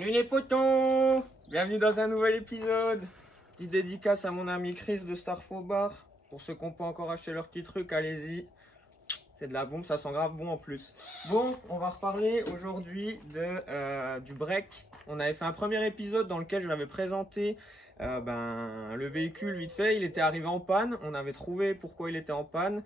Salut les potons! Bienvenue dans un nouvel épisode. Petite dédicace à mon ami Chris de Starfo Bar. Pour ceux qui n'ont pas encore acheté leur petit truc, allez-y. C'est de la bombe, ça sent grave bon en plus. Bon, on va reparler aujourd'hui du break. On avait fait un premier épisode dans lequel je l'avais présenté le véhicule vite fait. Il était arrivé en panne, on avait trouvé pourquoi il était en panne.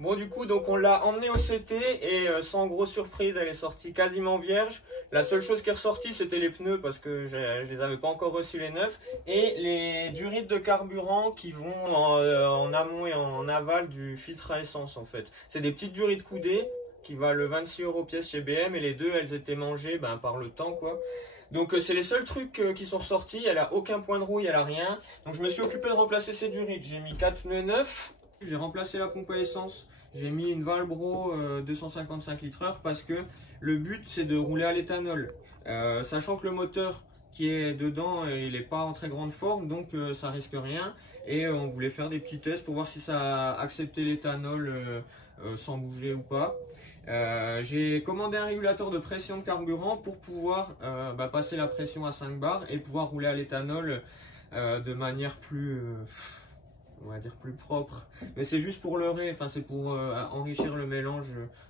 Bon, du coup, donc on l'a emmené au CT et sans grosse surprise, elle est sortie quasiment vierge. La seule chose qui est ressortie, c'était les pneus parce que je les avais pas encore reçus les neufs et les durites de carburant qui vont en amont et en aval du filtre à essence en fait. C'est des petites durites coudées qui valent 26 € pièce chez BM et les deux, elles étaient mangées par le temps quoi. Donc c'est les seuls trucs qui sont ressortis. Elle a aucun point de rouille, elle a rien. Donc je me suis occupé de remplacer ces durites. J'ai mis 4 pneus neufs. J'ai remplacé la pompe à essence, j'ai mis une Valbro 255 litres/heure parce que le but c'est de rouler à l'éthanol. Sachant que le moteur qui est dedans, il n'est pas en très grande forme, donc ça risque rien. Et on voulait faire des petits tests pour voir si ça acceptait l'éthanol sans bouger ou pas. J'ai commandé un régulateur de pression de carburant pour pouvoir passer la pression à 5 bars et pouvoir rouler à l'éthanol de manière plus... on va dire plus propre, mais c'est juste pour leurrer, enfin c'est pour enrichir le mélange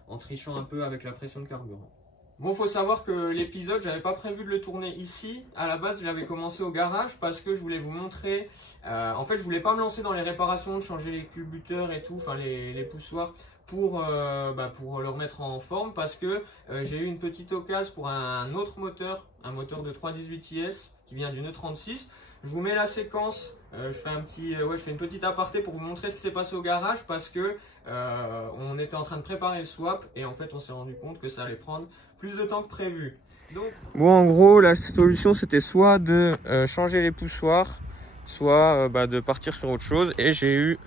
en trichant un peu avec la pression de carburant. Bon, faut savoir que l'épisode, j'avais pas prévu de le tourner ici. À la base, je l'avais commencé au garage parce que je voulais vous montrer. En fait, je voulais pas me lancer dans les réparations, de changer les culbuteurs et tout, enfin les poussoirs pour le remettre en forme parce que j'ai eu une petite occasion pour un autre moteur, un moteur de 318 IS qui vient d'une E36. Je vous mets la séquence, je fais une petite aparté pour vous montrer ce qui s'est passé au garage parce que on était en train de préparer le swap et en fait on s'est rendu compte que ça allait prendre plus de temps que prévu. Donc... Bon, en gros la solution c'était soit de changer les poussoirs, soit de partir sur autre chose et j'ai eu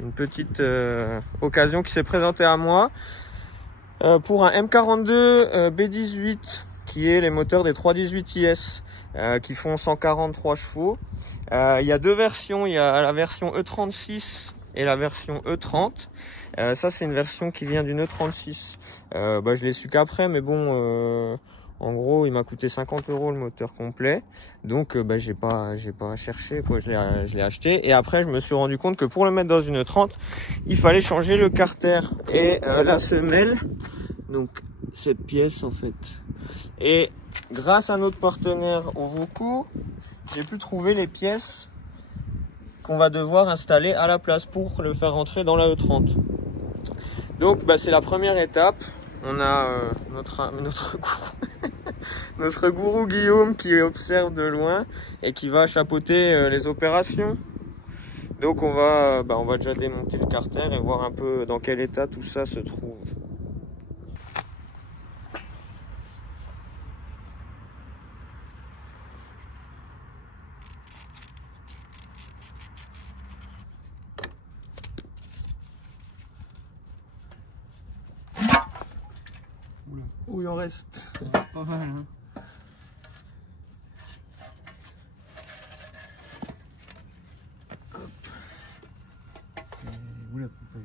une petite occasion qui s'est présentée à moi pour un M42 B18 qui est les moteurs des 318 IS. Qui font 143 chevaux. Il y a deux versions, il y a la version E36 et la version E30. Ça c'est une version qui vient d'une E36. Je l'ai su qu'après, mais bon, en gros il m'a coûté 50 € le moteur complet. Donc j'ai pas cherché quoi, je l'ai acheté. Et après je me suis rendu compte que pour le mettre dans une E30, il fallait changer le carter et la semelle. Donc cette pièce en fait. Et grâce à notre partenaire Ovoku, j'ai pu trouver les pièces qu'on va devoir installer à la place pour le faire rentrer dans la E30. Donc c'est la première étape. On a notre gourou Guillaume qui observe de loin et qui va chapeauter les opérations. Donc on va déjà démonter le carter et voir un peu dans quel état tout ça se trouve. Où il en reste. C'est pas mal hein. Hop. Où la pompe à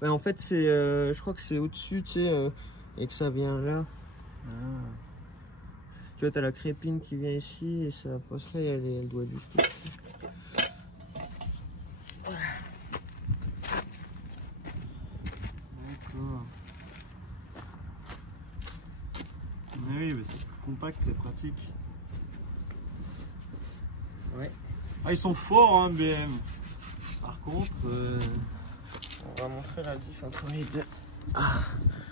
vide? En fait c'est je crois que c'est au-dessus tu sais et que ça vient là. Ah. Tu vois t'as la crépine qui vient ici et ça passe là et elle doit être juste ici. D'accord. Mais oui, c'est plus compact, c'est pratique. Ouais. Ah, ils sont forts hein, BM. Par contre, on va montrer la diff entre les deux. Ah.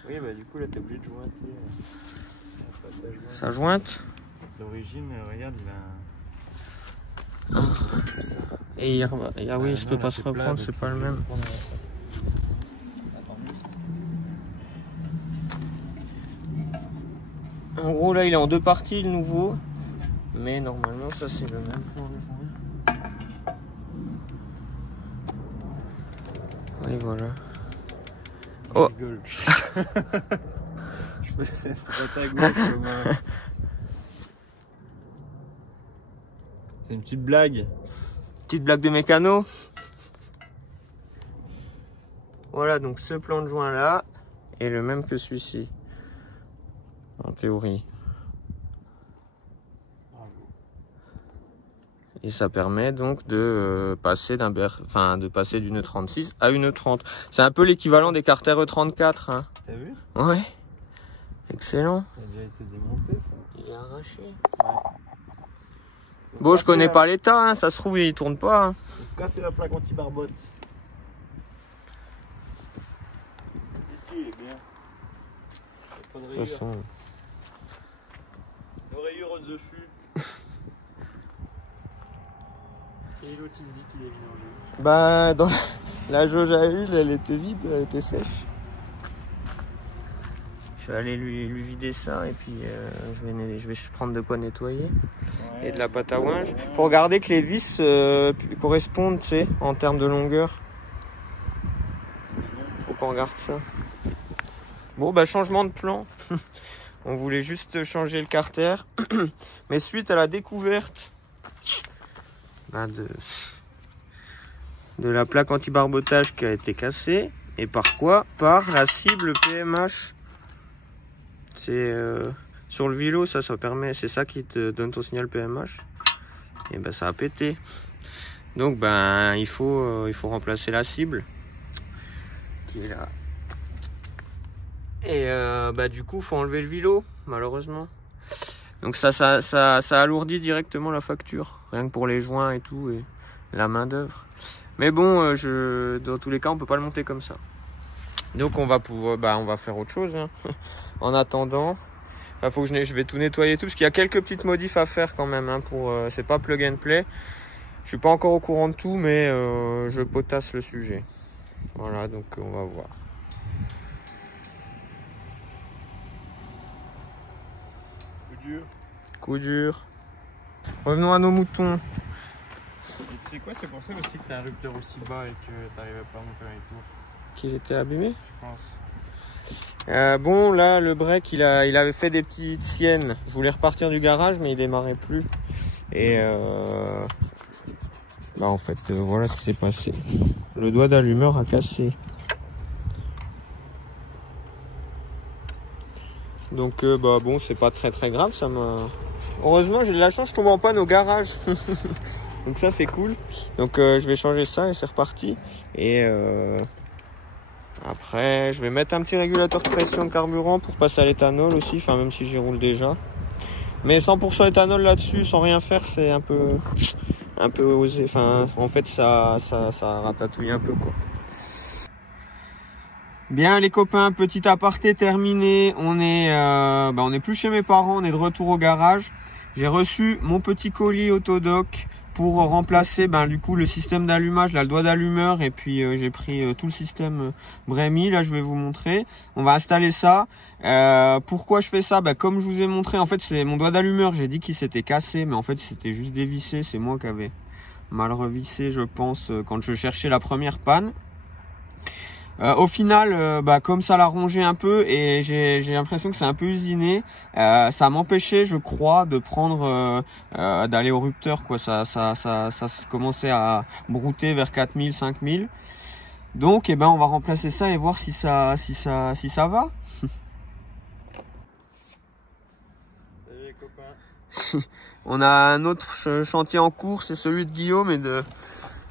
oui, du coup là t'es obligé de jointer. Ça jointe. L'origine, regarde, il a Et oui, je peux pas se reprendre, c'est pas le même. En gros là il est en deux parties le nouveau. Mais normalement ça c'est le même plan de joint. Oui voilà. Oh. Je peux essayer de droite à gauche comme c'est une petite blague. Petite blague de mécano. Voilà donc ce plan de joint là est le même que celui-ci. en théorie. Et ça permet donc de passer d'une 36 à une 30. C'est un peu l'équivalent des Carter E34. Hein. T'as vu? Ouais. Excellent. Ça a déjà été démonté, ça. Il est arraché. Ouais. Bon, je connais pas l'état, hein. Ça se trouve, il tourne pas. Hein. Casser la plaque anti-barbotte. Il est bien. Pas de De toute façon. Le rayure on the fût. Et l'autre il me dit qu'il est mélangé. Bah, dans la jauge à huile, elle était vide, elle était sèche. Je vais aller lui vider ça et puis je vais prendre de quoi nettoyer. Ouais, et de la pâte à ouinge. Faut regarder que les vis correspondent, tu sais, en termes de longueur. Faut qu'on regarde ça. Bon, bah, changement de plan. On voulait juste changer le carter. Mais suite à la découverte de la plaque anti-barbotage qui a été cassée. Et par quoi? Par la cible PMH. C'est sur le vélo, ça permet, c'est ça qui te donne ton signal PMH. Et ben ça a pété. Donc ben il faut remplacer la cible qui est là. Et bah du coup faut enlever le vélo malheureusement. Donc ça alourdit directement la facture, rien que pour les joints et tout et la main d'œuvre. Mais bon, dans tous les cas on peut pas le monter comme ça. Donc on va faire autre chose. Hein. En attendant, faut que je vais tout nettoyer tout parce qu'il y a quelques petites modifs à faire quand même. Hein, c'est pas plug and play. Je suis pas encore au courant de tout, mais je potasse le sujet. Voilà, donc on va voir. Coup dur. Coup dur. Revenons à nos moutons. Et tu sais quoi, c'est pour ça aussi que t'as un rupteur aussi bas et que t'arrivais pas à monter dans les tours. Qu'il était abîmé? Je pense. Bon, là, le break, il avait fait des petites siennes. Je voulais repartir du garage, mais il démarrait plus. Et en fait, voilà ce qui s'est passé. Le doigt d'allumeur a cassé. Donc, bon, c'est pas très grave. Ça m'a. Heureusement, j'ai de la chance, je tombe en panne au garage. Donc ça, c'est cool. Donc, je vais changer ça et c'est reparti. Et après, je vais mettre un petit régulateur de pression de carburant pour passer à l'éthanol aussi, enfin même si j'y roule déjà. Mais 100% éthanol là-dessus, sans rien faire, c'est un peu osé. Enfin, en fait, ça ratatouille un peu quoi. Bien les copains, petit aparté terminé. On est plus chez mes parents, on est de retour au garage. J'ai reçu mon petit colis Autodoc pour remplacer du coup le système d'allumage, là, le doigt d'allumeur, et puis j'ai pris tout le système Bremi. Là je vais vous montrer, on va installer ça. Pourquoi je fais ça? Comme je vous ai montré, en fait c'est mon doigt d'allumeur, j'ai dit qu'il s'était cassé, mais en fait c'était juste dévissé, c'est moi qui avais mal revissé je pense quand je cherchais la première panne. Au final, comme ça l'a rongé un peu et j'ai l'impression que c'est un peu usiné, ça m'empêchait, je crois, de prendre, d'aller au rupteur, quoi. Ça commençait à brouter vers 4000, 5000. Donc, on va remplacer ça et voir si ça va. Salut les copains. On a un autre chantier en cours, c'est celui de Guillaume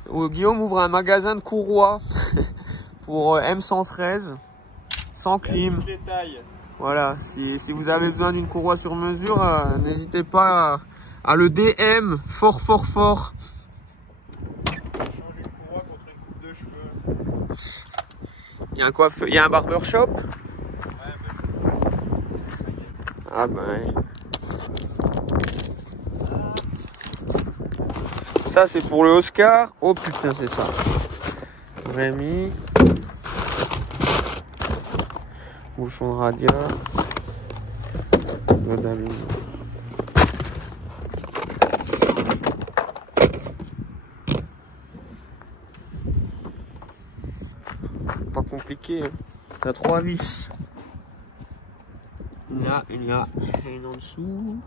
Guillaume ouvre un magasin de courroies. Pour M113 sans clim. Voilà, si vous avez besoin d'une courroie sur mesure, n'hésitez pas à le DM fort. Changer une courroie contre une coupe de cheveux. Il y a un barbershop. Ouais, Ah ben. Ça c'est pour le Oscar. Oh putain, c'est ça. Rémi. Bouchon de radiateur. Pas compliqué. Hein. T'as 3 vis. Une là, une en dessous.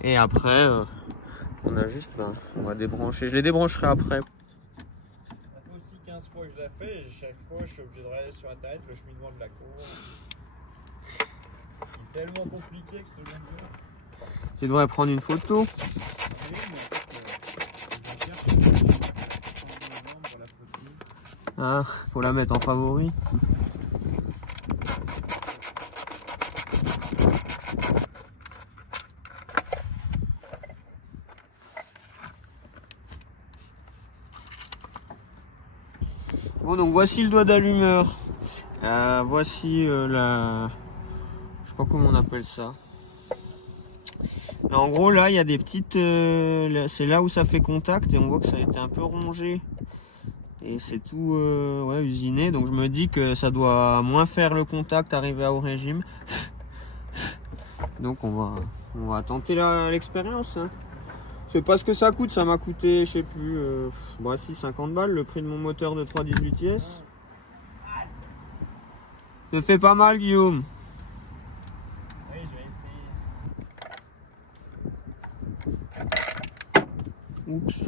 Et après, on a juste, on va débrancher. Je les débrancherai après. Ça fait aussi 15 fois que je la fais et chaque fois je suis obligé de regarder sur internet le cheminement de la courroie. C'est tellement compliqué que ce longueur. Tu devrais prendre une photo. Oui, mais en fait, je cherche pour la photo. Ah, faut la mettre en favori. Bon, donc voici le doigt d'allumeur. Voici la... Je sais pas comment on appelle ça. En gros, là, il y a des petites... c'est là où ça fait contact et on voit que ça a été un peu rongé. Et c'est tout ouais, usiné. Donc je me dis que ça doit moins faire le contact, arriver au régime. Donc on va tenter l'expérience. Hein. Je sais pas ce que ça coûte. Ça m'a coûté, je sais plus, bah si, 50 balles, le prix de mon moteur de 318S. Ne fais pas mal, Guillaume. Oui, je vais essayer. Oups.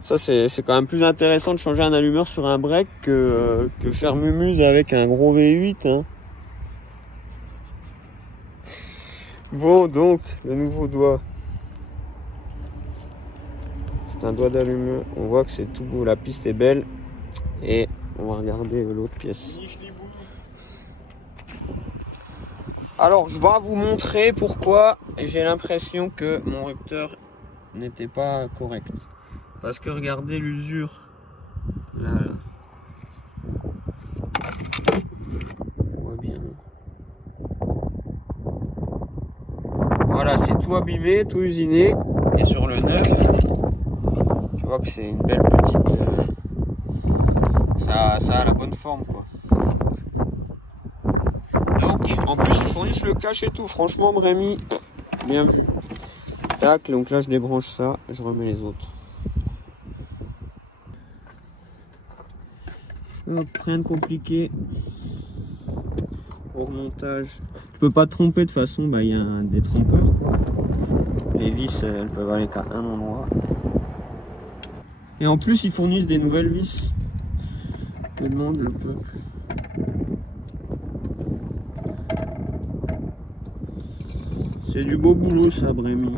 Ça c'est quand même plus intéressant de changer un allumeur sur un break que faire mumuse avec un gros V8. Hein. Bon, donc le nouveau doigt. C'est un doigt d'allumeur. On voit que c'est tout beau, la piste est belle. Et on va regarder l'autre pièce. Alors je vais vous montrer pourquoi j'ai l'impression que mon rupteur n'était pas correct. Parce que regardez l'usure. Là. On voit bien. Voilà, c'est tout abîmé, tout usiné. Et sur le neuf, tu vois que c'est une belle petite... ça a la bonne forme, quoi. Donc, en plus, ils fournissent le cache et tout. Franchement, Brémy, bien vu. Tac, donc là, je débranche ça, je remets les autres. Hop, rien de compliqué. Au remontage. Tu peux pas te tromper, de toute façon, bah, y a un détrompeur, quoi. Les vis, elles peuvent aller qu'à un endroit. Et en plus, ils fournissent des nouvelles vis. Je me demande le peu. C'est du beau boulot, ça, Brémy.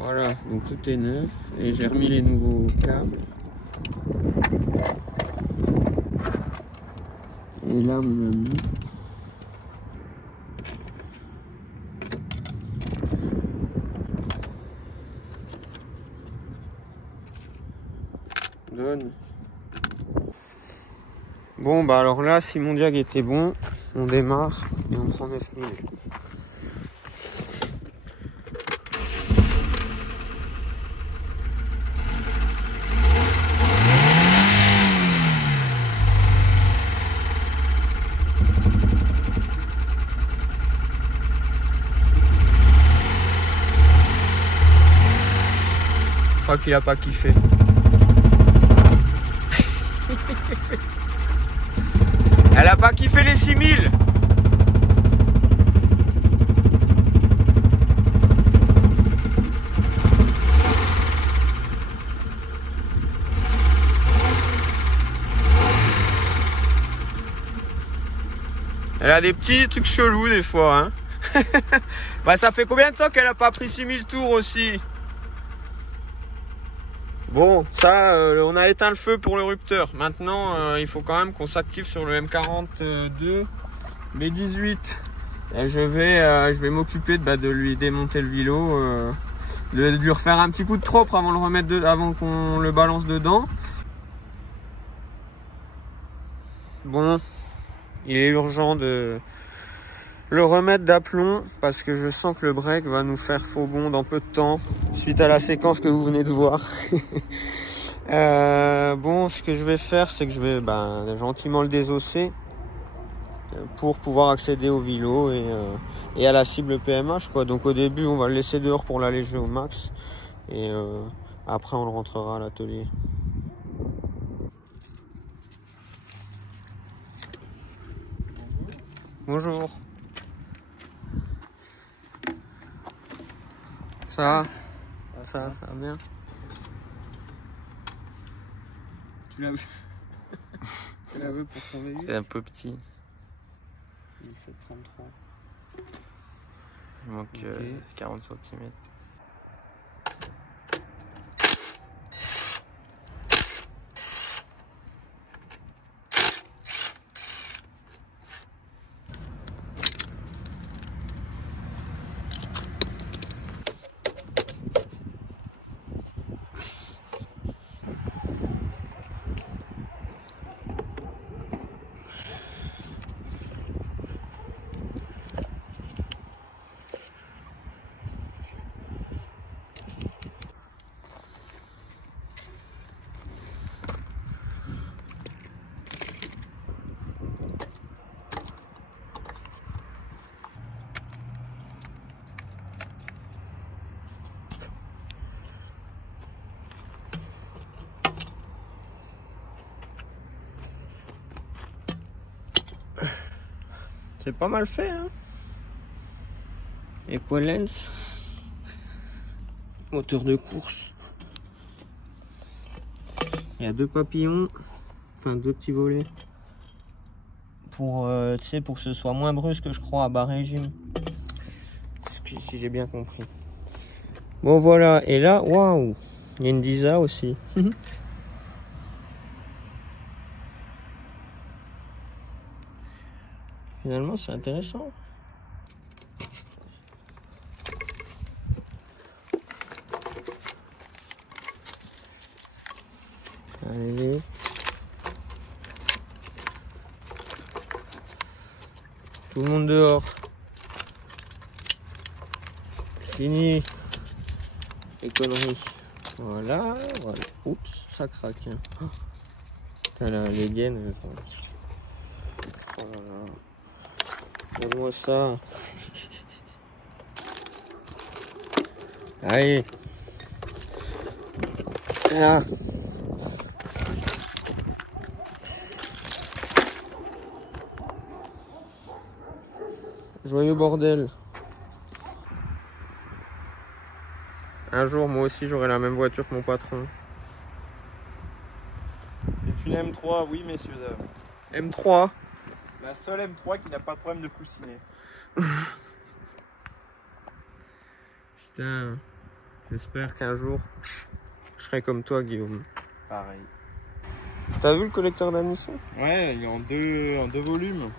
Voilà, donc tout est neuf et j'ai remis les nouveaux câbles. Et là, mon ami. Donne. Bon, bah alors là, si mon diag était bon, on démarre et on prend 9000. Je crois qu'il a pas kiffé. Elle a pas kiffé les 6000. Elle a des petits trucs chelous des fois. Hein. Bah ça fait combien de temps qu'elle a pas pris 6000 tours aussi? Bon, ça, on a éteint le feu pour le rupteur. Maintenant, il faut quand même qu'on s'active sur le M42 B18. Et je vais m'occuper de lui démonter le vélo, de lui refaire un petit coup de propre avant, avant qu'on le balance dedans. Bon, il est urgent de le remettre d'aplomb parce que je sens que le break va nous faire faux bond dans peu de temps suite à la séquence que vous venez de voir. Bon, ce que je vais faire, c'est que je vais gentiment le désosser pour pouvoir accéder au vélo et à la cible PMH, quoi. Donc au début, on va le laisser dehors pour l'alléger au max et après on le rentrera à l'atelier. Bonjour. Ça va bien. Tu l'as vu? Tu l'as vu pour ton véhicule? C'est un peu petit. 17,33. Il manque Okay. 40 cm. C'est pas mal fait, hein. Equalens. Moteur de course. Il y a deux papillons. Enfin, deux petits volets. Pour, tu sais, pour que ce soit moins brusque, je crois, à bas régime. Si j'ai bien compris. Bon, voilà. Et là, waouh. Il y a une Disa aussi. Finalement, c'est intéressant. Allez. Tout le monde dehors. Fini. Les conneries. Voilà, voilà. Oups, ça craque. Hein. Putain, là, les gaines. Voilà. Donne-moi ça. Allez. Là. Joyeux bordel. Un jour, moi aussi, j'aurai la même voiture que mon patron. C'est une M3, oui, messieurs, dames. M3. La seule M3 qui n'a pas de problème de coussinet. Putain, j'espère qu'un jour, je serai comme toi, Guillaume. Pareil. T'as vu le collecteur d'admission? Ouais, il est en deux volumes.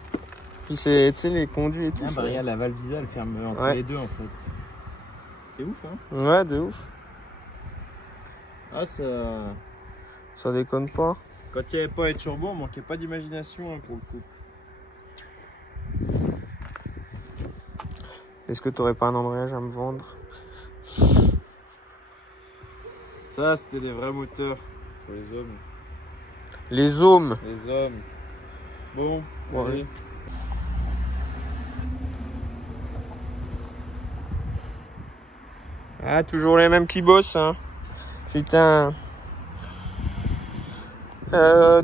Puis c'est, tu sais, les conduits et tout. Ah bah regarde, la valve Visa, elle ferme entre les deux en fait. C'est ouf, hein? Ouais, de ouf. Ah, Ça déconne pas. Quand il n'y avait pas les turbos, on manquait pas d'imagination, hein, pour le coup. Est-ce que t'aurais pas un embrayage à me vendre? Ça, c'était des vrais moteurs pour les hommes. Les hommes. Les hommes. Bon, Ouais. allez. Ah, toujours les mêmes qui bossent, hein. Putain.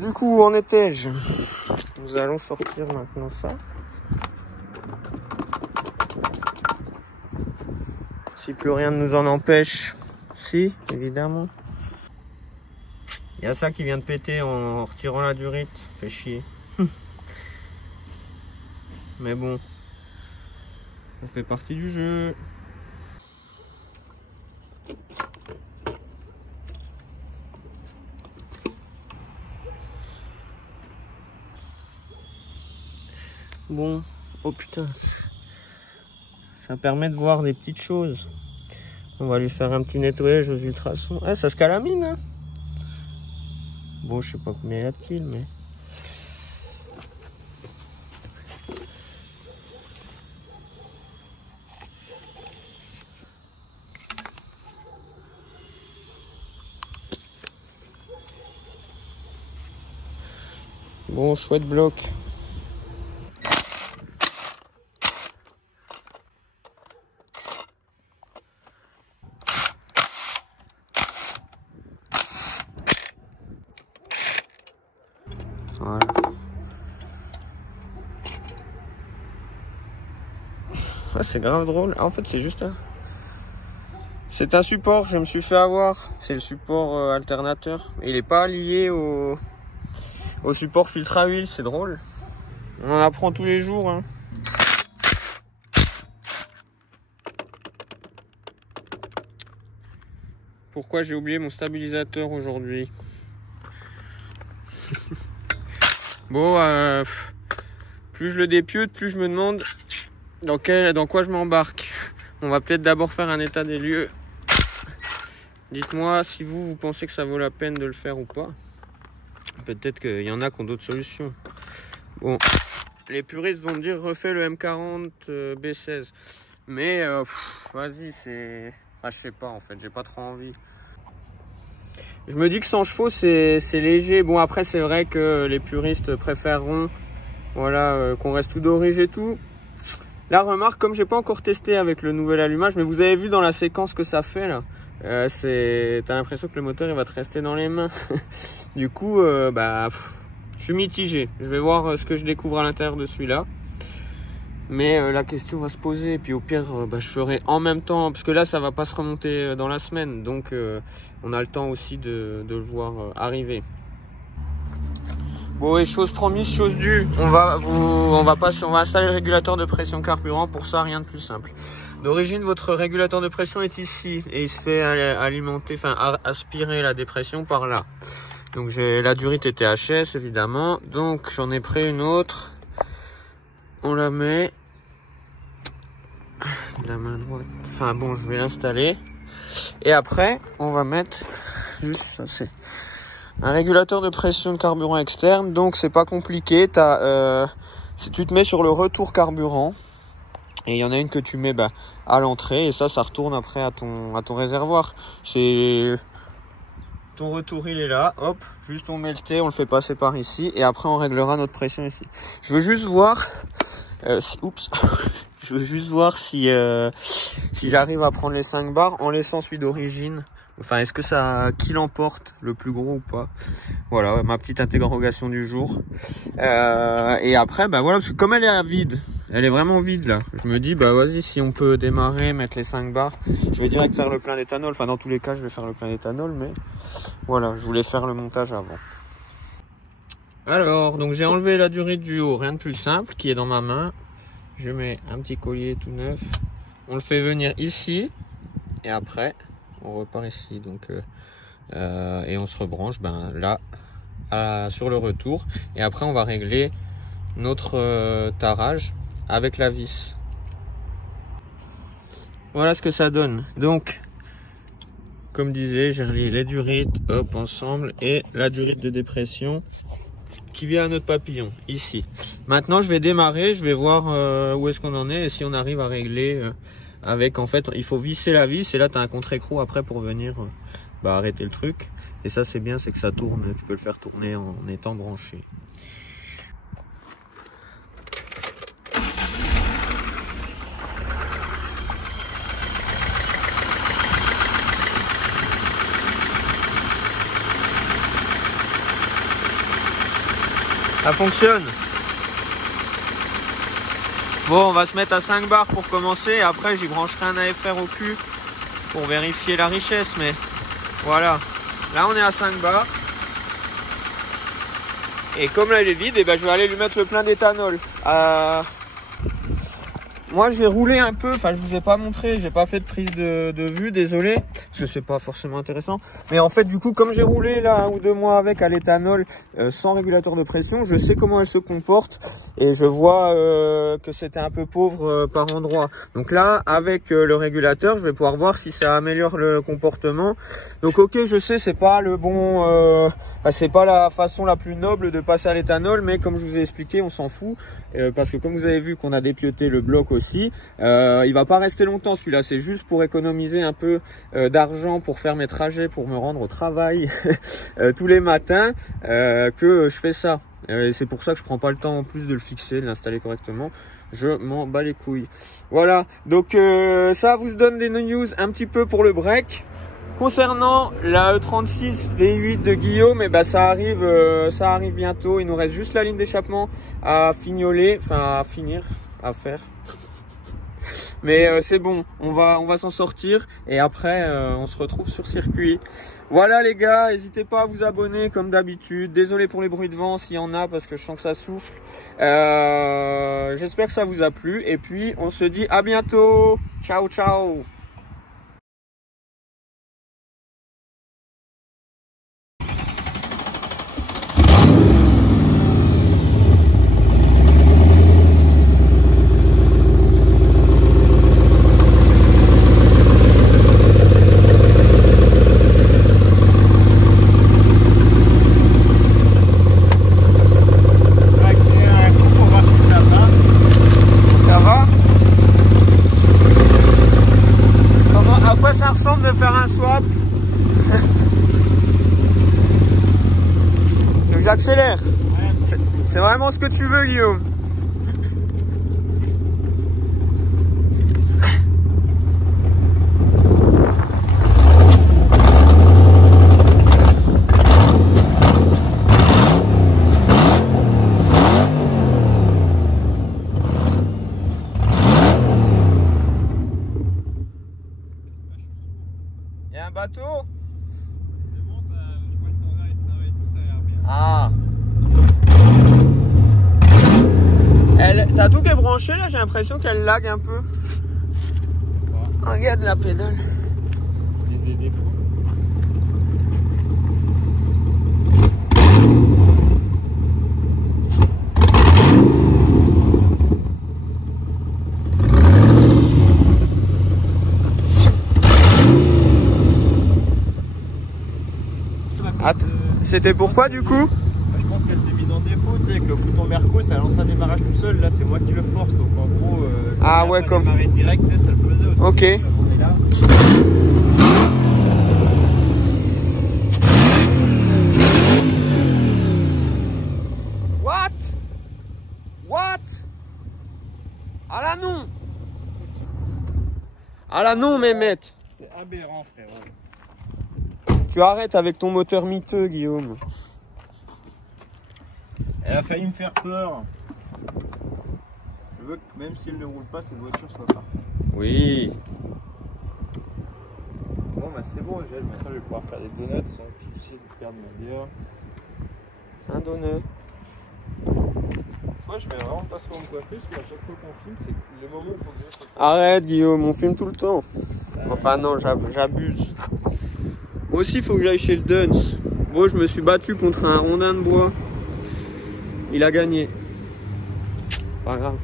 Du coup, où en étais-je? Nous allons sortir maintenant ça. Si plus rien ne nous en empêche. Si, évidemment. Il y a ça qui vient de péter en retirant la durite. Fait chier. Mais bon. Ça fait partie du jeu. Bon, oh putain, ça permet de voir des petites choses. On va lui faire un petit nettoyage aux ultrasons. Ah, ça se calamine, hein. Bon, je sais pas combien il y a de kills, mais... Bon, chouette bloc. Voilà. Ah, c'est grave drôle. Ah, en fait, c'est juste un... C'est un support, je me suis fait avoir. C'est le support alternateur. Il n'est pas lié au support filtre à huile, c'est drôle. On en apprend tous les jours. Hein. Pourquoi j'ai oublié mon stabilisateur aujourd'hui? Bon, plus je le dépiote, plus je me demande dans quoi je m'embarque. On va peut-être d'abord faire un état des lieux. Dites-moi si vous pensez que ça vaut la peine de le faire ou pas. Peut-être qu'il y en a qui ont d'autres solutions. Bon, les puristes vont me dire refais le M40 B16. Mais vas-y, c'est... Ah, je sais pas en fait, j'ai pas trop envie. Je me dis que 100 chevaux c'est léger. Bon après c'est vrai que les puristes préféreront voilà, qu'on reste tout d'origine et tout. La remarque, comme j'ai pas encore testé avec le nouvel allumage, mais vous avez vu dans la séquence que ça fait là, t'as l'impression que le moteur il va te rester dans les mains. Du coup je suis mitigé. Je vais voir ce que je découvre à l'intérieur de celui-là. Mais la question va se poser, et puis au pire je ferai en même temps, parce que là ça va pas se remonter dans la semaine, donc on a le temps aussi de le voir arriver. Bon, et chose promise, chose due, on va installer le régulateur de pression carburant. Pour ça, rien de plus simple. D'origine, votre régulateur de pression est ici, et il se fait alimenter, enfin aspirer la dépression par là. Donc j'ai la durite était HS évidemment, donc j'en ai pris une autre. On la met de la main droite. Enfin bon, je vais l'installer. Et après, on va mettre juste ça, c'est un régulateur de pression de carburant externe. Donc c'est pas compliqué. Si tu te mets sur le retour carburant, et il y en a une que tu mets à l'entrée, et ça retourne après à ton réservoir. C'est ton retour, il est là. Hop, juste on met le T, on le fait passer par ici, et après on réglera notre pression ici. Je veux juste voir. Je veux juste voir si j'arrive à prendre les 5 bars en laissant celui d'origine. Enfin, est-ce que qui l'emporte, le plus gros ou pas? Voilà, ma petite interrogation du jour. Et après, voilà, parce que comme elle est vide, elle est vraiment vide là. Je me dis, vas-y, si on peut démarrer, mettre les 5 bars, je vais direct faire le plein d'éthanol. Enfin, dans tous les cas, je vais faire le plein d'éthanol, mais voilà, je voulais faire le montage avant. Alors, donc j'ai enlevé la durite du haut, rien de plus simple, qui est dans ma main. Je mets un petit collier tout neuf. On le fait venir ici. Et après, on repart ici. Donc, et on se rebranche là, sur le retour. Et après, on va régler notre tarage avec la vis. Voilà ce que ça donne. Donc, comme disait, j'ai relié les durites, hop, ensemble. Et la durite de dépression qui vient à notre papillon, ici. Maintenant, je vais démarrer, je vais voir où est-ce qu'on en est et si on arrive à régler avec, en fait, il faut visser la vis et là, tu as un contre-écrou après pour venir arrêter le truc. Et ça, c'est bien, c'est que ça tourne, tu peux le faire tourner en étant branché. Ça fonctionne. Bon, on va se mettre à 5 bars pour commencer. Après, j'y brancherai un AFR au cul pour vérifier la richesse. Mais voilà. Là, on est à 5 bars. Et comme là, il est vide, je vais aller lui mettre le plein d'éthanol. Moi, je vais rouler un peu. Enfin, je vous ai pas montré. J'ai pas fait de prise de vue. Désolé. Parce que c'est pas forcément intéressant. Mais en fait, du coup, comme j'ai roulé là 1 ou 2 mois avec à l'éthanol sans régulateur de pression, je sais comment elle se comporte. Et je vois que c'était un peu pauvre par endroit. Donc là, avec le régulateur, je vais pouvoir voir si ça améliore le comportement. Donc ok, je sais, c'est pas le bon... c'est pas la façon la plus noble de passer à l'éthanol, mais comme je vous ai expliqué, on s'en fout. Parce que comme vous avez vu qu'on a dépioté le bloc aussi, il va pas rester longtemps celui-là. C'est juste pour économiser un peu d'argent pour faire mes trajets, pour me rendre au travail tous les matins que je fais ça. C'est pour ça que je prends pas le temps en plus de le fixer, de l'installer correctement. Je m'en bats les couilles. Voilà, donc ça vous donne des news un petit peu pour le break. Concernant la E36 V8 de Guillaume, ça arrive bientôt. Il nous reste juste la ligne d'échappement à fignoler, enfin à finir, à faire. Mais c'est bon, on va s'en sortir. Et après, on se retrouve sur circuit. Voilà les gars, n'hésitez pas à vous abonner comme d'habitude. Désolé pour les bruits de vent s'il y en a parce que je sens que ça souffle. J'espère que ça vous a plu. Et puis, on se dit à bientôt. Ciao, ciao. De faire un swap. Donc j'accélère. C'est vraiment ce que tu veux, Guillaume. Il y a un bateau? C'est bon, ça, je vois le tourneur il travaille et tout, ça a l'air bien. Ah. T'as tout qui est branché là, j'ai l'impression qu'elle lag un peu. Ouais. Regarde la pédale. Tu dises les défauts. C'était pourquoi du coup? Je pense qu'elle s'est mise en défaut, tu sais, avec le bouton Merco, ça lance un démarrage tout seul, là c'est moi qui le force, donc en gros, ah ouais, comme démarrer direct, ça le faisait. Ok. On est là. What? Ah là non! Ah là non, Mehmet! C'est aberrant, frère. Tu arrêtes avec ton moteur miteux, Guillaume. Elle a failli me faire peur. Je veux que même si elle ne roule pas, cette voiture soit parfaite. Oui. Bon, bah c'est bon, Gilles. Maintenant, je vais pouvoir faire des donuts sans souci de perdre mon DA. Un donut. Moi, je vais vraiment pas souvent me coiffer parce qu'à chaque fois qu'on filme, c'est le moment où il faut que je... Arrête, Guillaume, on filme tout le temps. Enfin, non, j'abuse. Moi aussi, il faut que j'aille chez le Duns. Bon, je me suis battu contre un rondin de bois. Il a gagné. Pas grave.